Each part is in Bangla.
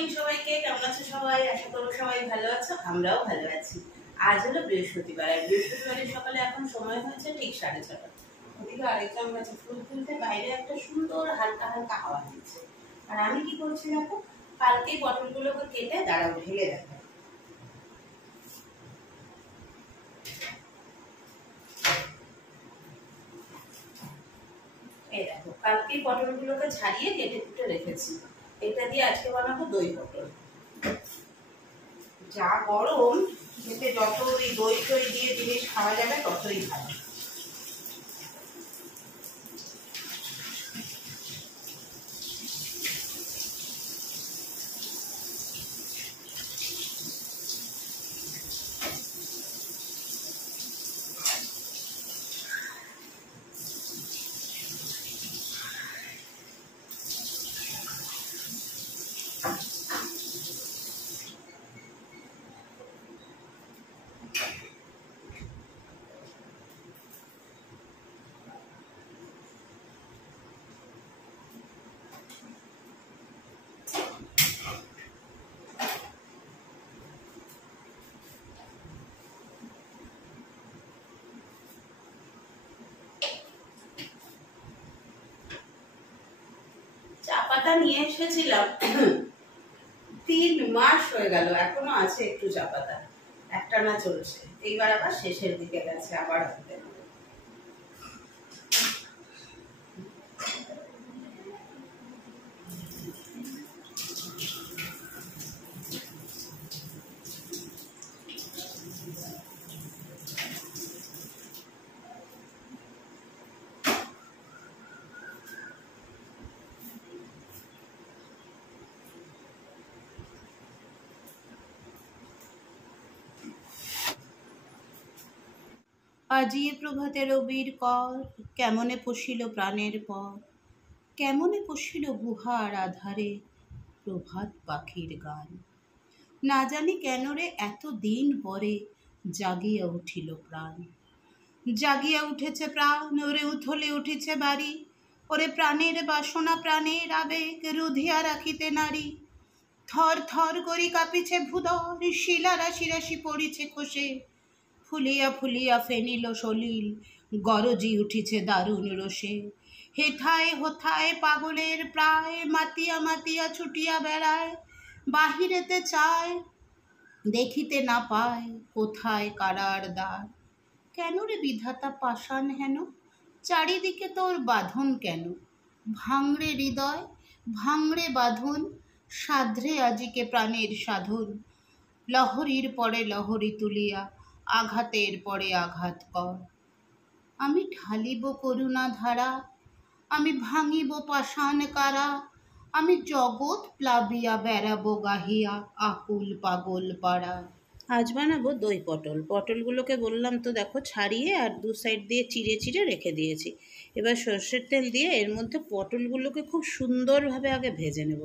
মর্নিং সবাইকে। কেমন আছো সবাই? আশা করবো সবাই ভালো আছো, আমরাও ভালো আছি। আজ হলো বৃহস্পতিবার, আর বৃহস্পতিবারের সকালে এখন সময় হয়েছে ঠিক 6:30। ওদিকে আরেকজন গাছে ফুল তুলতে বাইরে একটা সুন্দর হালকা হালকা হাওয়া দিচ্ছে। আর আমি কি করছি দেখো, কালকেই পটলগুলোকে কেটে দাঁড়াও ঢেলে দেখো। এই দেখো, কালকেই পটলগুলোকে ছাড়িয়ে কেটে কুটে রেখেছি। এটা দিয়ে আজকে বানাবো দই পটল। যা গরম, খেতে যত ওই দই টই দিয়ে জিনিস খাওয়া যাবে ততই ভালো। চা পাতা নিয়ে এসেছিলাম, 3 মাস হয়ে গেল, এখনো আছে একটু চা পাতা, একটানা চলছে। এইবার আবার শেষের দিকে গেছে, আবার আনতে হবে। আজিয়ে প্রভাতে রবির কর, কেমনে পশিল প্রাণের পর, কেমনে পশিল গুহার আধারে প্রভাত পাখির গান। না জানি কেন রে এত দিন পরে জাগিয়া উঠিল প্রাণ। জাগিয়া উঠেছে প্রাণ, ওরে উথলে উঠেছে বাড়ি, ওরে প্রাণের বাসনা প্রাণের আবেগ রুধিয়া রাখিতে নারী। থর থর করি কাঁপিছে ভূদর, শিলা রাশি রাশি পড়িছে খসে, ফুলিয়া ফুলিয়া ফেনিল সলিল, গরজি উঠিছে দারুণ রোষে। হেথায় হোথায় পাগলের প্রায়, মাতিয়া মাতিয়া ছুটিয়া বেড়ায়, বাহিরেতে চায় দেখিতে না পায় কোথায় কারার দ্বার। কেন রে বিধাতা পাষাণ হেন, চারিদিকে তোর বাঁধন কেন? ভাঙড়ে হৃদয়, ভাঙড়ে বাঁধন, সাধ্রে আজিকে প্রাণের সাধন। লহরীর পরে লহরী তুলিয়া, আঘাতের পরে আঘাত কর। আমি ঢালিব করুণা ধারা, আমি ভাঙিব পাষাণ কারা, আমি জগৎ প্লাবিয়া বেড়াবো গাহিয়া আকুল পাগল পাড়া। আজ বানাবো দই পটল। পটলগুলোকে বললাম তো দেখো ছাড়িয়ে আর দু সাইড দিয়ে চিড়ে চিড়ে রেখে দিয়েছি। এবার সর্ষের তেল দিয়ে এর মধ্যে পটলগুলোকে খুব সুন্দরভাবে আগে ভেজে নেব।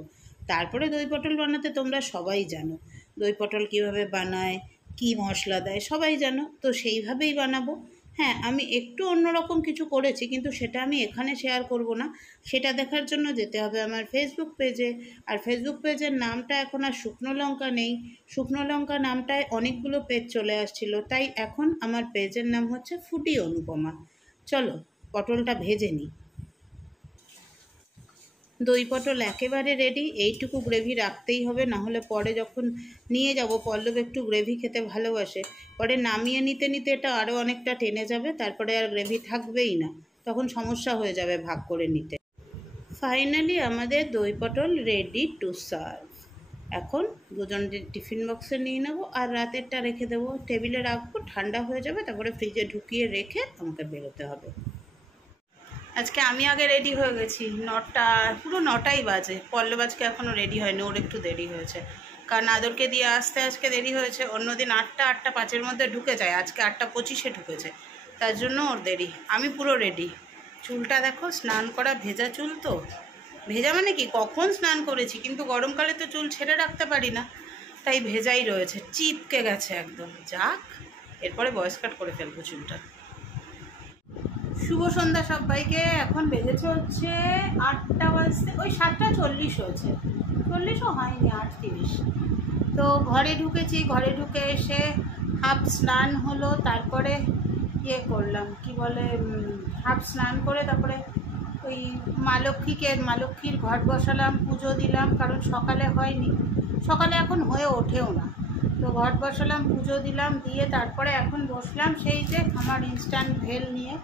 তারপরে দই পটল বানাতে তোমরা সবাই জানো দই পটল কীভাবে বানায়, কি মশলা দেয় সবাই জানো, তো সেইভাবেই বানাবো। হ্যাঁ, আমি একটু অন্যরকম কিছু করেছি, কিন্তু সেটা আমি এখানে শেয়ার করব না। সেটা দেখার জন্য যেতে হবে আমার ফেসবুক পেজে। আর ফেসবুক পেজের নামটা এখন আর শুকনো লঙ্কা নেই, শুকনো লঙ্কা নামটায় অনেকগুলো পেজ চলে আসছিল, তাই এখন আমার পেজের নাম হচ্ছে ফুটি অনুপমা। চলো পটলটা ভেজে নিই। দই পটল একেবারে রেডি। এইটুকু গ্রেভি রাখতেই হবে, না হলে পরে যখন নিয়ে যাব, পল্লব একটু গ্রেভি খেতে ভালোবাসে, পরে নামিয়ে নিতে নিতে এটা আরও অনেকটা টেনে যাবে, তারপরে আর গ্রেভি থাকবেই না, তখন সমস্যা হয়ে যাবে ভাগ করে নিতে। ফাইনালি আমাদের দই পটল রেডি টু সার্ভ। এখন দুজন টিফিন বক্সে নিয়ে নেবো, আর রাতেরটা রেখে দেবো, টেবিলে রাখবো, ঠান্ডা হয়ে যাবে, তারপরে ফ্রিজে ঢুকিয়ে রেখে আমাকে বেরোতে হবে। আজকে আমি আগে রেডি হয়ে গেছি, 9টা, পুরো 9টাই বাজে। পল্লব আজকে এখনও রেডি হয়নি, ওর একটু দেরি হয়েছে, কারণ আদরকে দিয়ে আসতে আজকে দেরি হয়েছে। অন্যদিন 8টা 8:05 মধ্যে ঢুকে যায়, আজকে 8:25 ঢুকেছে, তার জন্য ওর দেরি। আমি পুরো রেডি। চুলটা দেখো, স্নান করা, ভেজা চুল তো, ভেজা মানে কি কখন স্নান করেছি, কিন্তু গরমকালে তো চুল ছেড়ে রাখতে পারি না, তাই ভেজাই রয়েছে, চিপকে গেছে একদম। যাক, এরপরে ভয়েস কাট করে ফেলবো চুলটা। শুভ সন্ধ্যা সবাইকে। এখন বেজেছে হচ্ছে 8টা বাজতে, ওই 7:40 হয়েছে। 40ও হয়নি, 38। তো ঘরে ঢুকেছি, ঘরে ঢুকে এসে হাফ স্নান হলো, তারপরে ইয়ে করলাম, কি বলে, হাফ স্নান করে তারপরে ওই মা লক্ষ্মীর ঘট বসালাম, পুজো দিলাম, কারণ সকালে হয়নি, সকালে এখন হয়ে ওঠেও না। তো ঘট বসালাম, পুজো দিলাম, দিয়ে তারপরে এখন বসলাম সেই যে আমার ইনস্ট্যান্ট ভেল নিয়ে।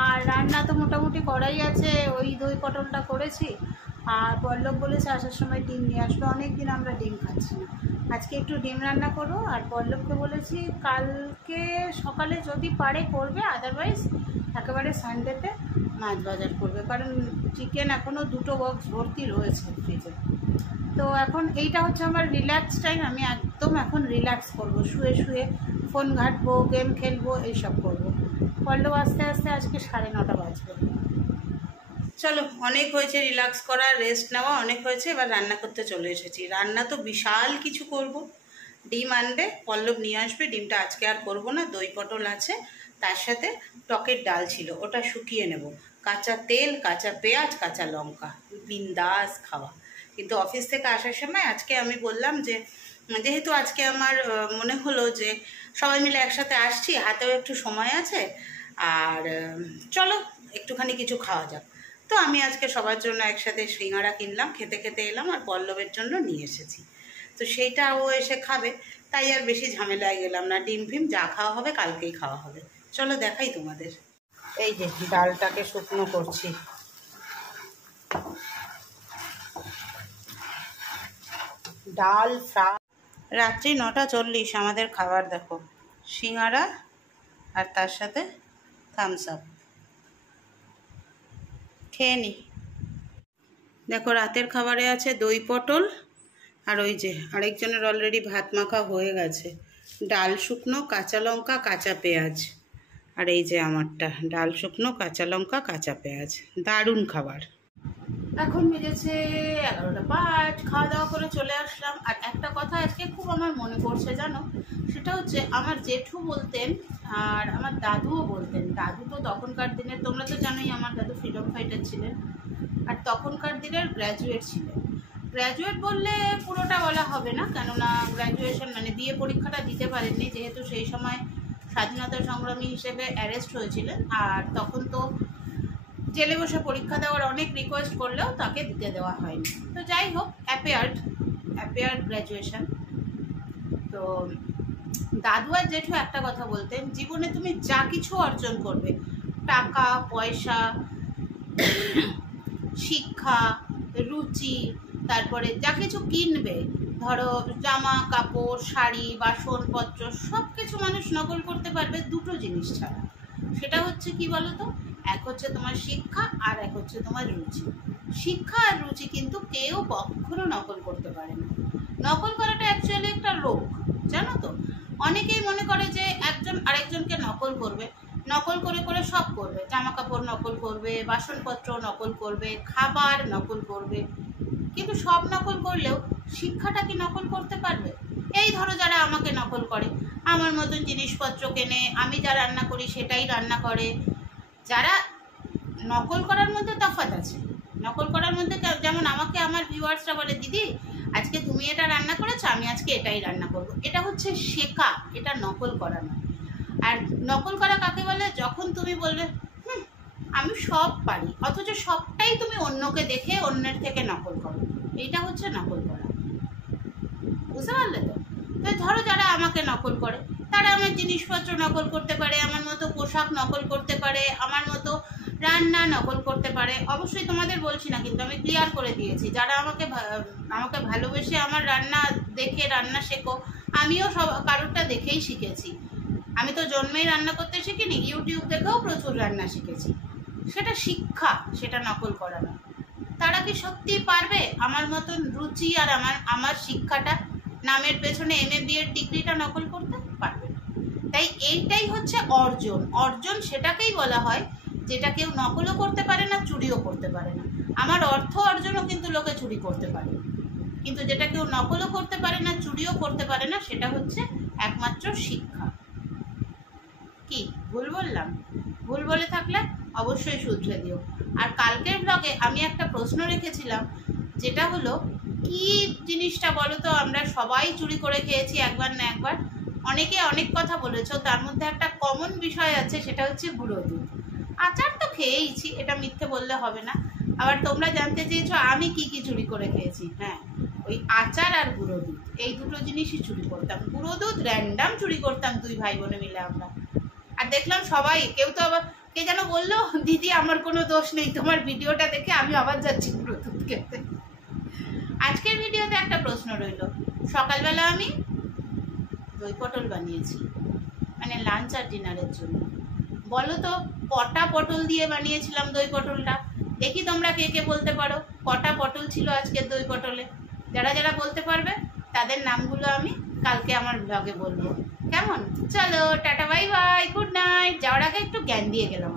আর রান্না তো মোটামুটি করাই আছে, ওই দই পটলটা করেছি। আর পল্লব বলেছে আসার সময় ডিম নিয়ে আসবে, অনেক দিন আমরা ডিম খাচ্ছি না, আজকে একটু ডিম রান্না করবো। আর পল্লবকে বলেছি কালকে সকালে যদি পারে করবে, আদারওয়াইজ একেবারে সানডেতে মাছ বাজার করবে, কারণ চিকেন এখনও 2টো বক্স ভর্তি রয়েছে ফ্রিজে। তো এখন এইটা হচ্ছে আমার রিল্যাক্স টাইম, আমি একদম এখন রিল্যাক্স করবো, শুয়ে শুয়ে ফোন ঘাঁটবো, গেম খেলবো, এইসব করবো। পল্লব আস্তে আস্তে আজকে 9:30 বাজবে। চলো, অনেক হয়েছে রিল্যাক্স করা, রেস্ট নেওয়া অনেক হয়েছে, এবার রান্না করতে চলে এসেছি। রান্না তো বিশাল কিছু করব। ডিম আনবে, পল্লব নিয়ে আসবে, ডিমটা আজকে আর করব না, দই পটল আছে, তার সাথে টকের ডাল ছিল, ওটা শুকিয়ে নেব, কাঁচা তেল, কাঁচা পেঁয়াজ, কাঁচা লঙ্কা, বিন্দাস খাওয়া। কিন্তু অফিস থেকে আসার সময় আজকে আমি বললাম যে যেহেতু আজকে আমার মনে হলো যে সবাই মিলে একসাথে আসছি, হাতেও একটু সময় আছে, আর চলো একটুখানি কিছু খাওয়া যাক। তো আমি আজকে সবার জন্য একসাথে সিঙ্গারা কিনলাম, খেতে খেতে এলাম, আর পল্লবের জন্য নিয়ে এসেছি। তো সেইটা ও এসে খাবে, তাই আর বেশি ঝামেলায় গেলাম না, ডিম ফিম যা খাওয়া হবে কালকেই খাওয়া হবে। চলো দেখাই তোমাদের। এই যে ডালটাকে শুকনো করছি, ডাল ফ্রাই। রাত্রি 9:40 আমাদের খাবার, দেখো সিঙ্গারা আর তার সাথে থামস আপ, খেয়ে নি। দেখো রাতের খাবারে আছে দই পটল, আর ওই যে আরেকজনের অলরেডি ভাত মাখা হয়ে গেছে, ডাল শুকনো, কাঁচা লঙ্কা, কাঁচা পেঁয়াজ, আর এই যে আমারটা ডাল শুকনো, কাঁচা লঙ্কা, কাঁচা পেঁয়াজ, দারুণ খাবার। এখন বেজেছে 11:05, খাওয়া দাওয়া করে চলে আসলাম। আর একটা কথা আজকে খুব আমার মনে পড়ছে জানো, সেটা হচ্ছে আমার জেঠু বলতেন আর আমার দাদুও বলতেন। দাদু তো তখনকার দিনের, তোমরা তো জানোই আমার দাদু ফ্রিডম ফাইটার ছিলেন, আর তখনকার দিনের গ্র্যাজুয়েট ছিলেন। গ্র্যাজুয়েট বললে পুরোটা বলা হবে না, কেননা গ্র্যাজুয়েশন মানে বিএ পরীক্ষাটা দিতে পারেননি, যেহেতু সেই সময় স্বাধীনতা সংগ্রামী হিসেবে অ্যারেস্ট হয়েছিলেন, আর তখন তো জেলে বসে পরীক্ষা দেওয়ার অনেক রিকোয়েস্ট করলেও তাকে দিতে দেওয়া হয়নি। তো যাই হোক, অ্যাপিয়ার্ড গ্র্যাজুয়েশন। তো দাদু আর জেঠু একটা কথা বলতেন, জীবনে তুমি যা কিছু অর্জন করবে, টাকা পয়সা, শিক্ষা, রুচি, তারপরে যা কিছু কিনবে, ধরো জামা কাপড়, শাড়ি, বাসনপত্র, সব কিছু মানুষ নকল করতে পারবে 2টো জিনিস ছাড়া। সেটা হচ্ছে কি বলো তো, এক হচ্ছে তোমার শিক্ষা, আর এক হচ্ছে তোমার রুচি। শিক্ষা আর রুচি কিন্তু কেউ কখনো নকল করতে পারে না। নকল করাটা অ্যাকচুয়ালি একটা রোগ, জানো তো। অনেকেই মনে করে যে একজন আরেকজনকে নকল করবে, নকল করে করে সব করবে, জামা কাপড় নকল করবে, বাসনপত্র নকল করবে, খাবার নকল করবে, কিন্তু সব নকল করলেও শিক্ষাটা কি নকল করতে পারবে? এই ধরো যারা আমাকে নকল করে, আমার মতন জিনিসপত্র কেনে, আমি যা রান্না করি সেটাই রান্না করে। যারা নকল করার মধ্যে তফাৎ আছে, নকল করার মধ্যে যেমন আমাকে আমার ভিউয়ার্সরা বলে, দিদি আজকে তুমি এটা রান্না করেছো, আমি আজকে এটাই রান্না করবো, এটা হচ্ছে শেখা, এটা নকল করা নয়। আর নকল করা কাকে বলে? যখন তুমি বলবে আমি সব পারি, অথচ সবটাই তুমি অন্যকে দেখে অন্যের থেকে নকল করো, এইটা হচ্ছে নকল করা। বুঝতে পারলে তো? তো ধরো যারা আমাকে নকল করে, তারা আমার জিনিসপত্র নকল করতে পারে, আমার মতো পোশাক নকল করতে পারে, আমার মতো রান্না নকল করতে পারে। অবশ্যই তোমাদের বলছি না, কিন্তু আমি ক্লিয়ার করে দিয়েছি, যারা আমাকে ভালোবেসে আমার রান্না দেখে রান্না শেখো, আমিও সব কারোরটা দেখেই শিখেছি। আমি তো জন্মেই রান্না করতে শিখিনি, ইউটিউব দেখেও প্রচুর রান্না শিখেছি। সেটা শিক্ষা, সেটা নকল করা না। তারা কি সত্যি পারবে আমার মতন রুচি আর আমার শিক্ষাটা, নামের পেছনে MA BEd ডিগ্রিটা নকল করতে? পারবে না। তাই এইটাই হচ্ছে অর্জন। অর্জন সেটাকেই বলা হয় যেটা কেউ নকলও করতে পারে না, চুরিও করতে পারে না। আমার অর্থ অর্জনও কিন্তু লোকে চুরি করতে পারে, কিন্তু যেটা কেউ নকলও করতে পারে না, চুরিও করতে পারে না, সেটা হচ্ছে একমাত্র শিক্ষা। কি ভুল বললাম? ভুল বলে থাকলে অবশ্যই শুধরে দিও। আর কালকের ব্লগে আমি একটা প্রশ্ন রেখেছিলাম, যেটা হলো কি জিনিসটা বলো তো, আমরা সবাই চুরি করে খেয়েছি একবার না একবার। অনেকে অনেক কথা বলেছো, তার মধ্যে একটা কমন বিষয় আছে, সেটা হচ্ছে গুঁড়ো দুধ। আচার তো খেয়েইছি, এটা মিথ্যে বললে হবে না। আবার তোমরা জানতে চেয়েছো আমি কি কি চুরি করে খেয়েছি। হ্যাঁ, ওই আচার আর গুঁড়ো দুধ, এই দুটো জিনিসই চুরি করতাম। গুঁড়ো দুধ র্যান্ডাম চুরি করতাম দুই ভাই বোনে মিলে আমরা। আর দেখলাম সবাই, কেউ তো আবার কে যেন বললো, দিদি আমার কোনো দোষ নেই, তোমার ভিডিওটা দেখে আমি আবার যাচ্ছি গুঁড়ো দুধ খেতে। আজকের ভিডিওতে একটা প্রশ্ন রইল। সকালবেলা আমি দই পটল বানিয়েছি, মানে লাঞ্চ আর ডিনারের জন্য। বলো তো কটা পটল দিয়ে বানিয়েছিলাম দই পটলটা? দেখি তোমরা কে কে বলতে পারো কটা পটল ছিল আজকের দই পটলে। যারা যারা বলতে পারবে তাদের নামগুলো আমি কালকে আমার ব্লগে বলবো। কেমন? চলো tata, bye bye, good night. যাওয়ার আগে একটু জ্ঞান দিয়ে গেলাম।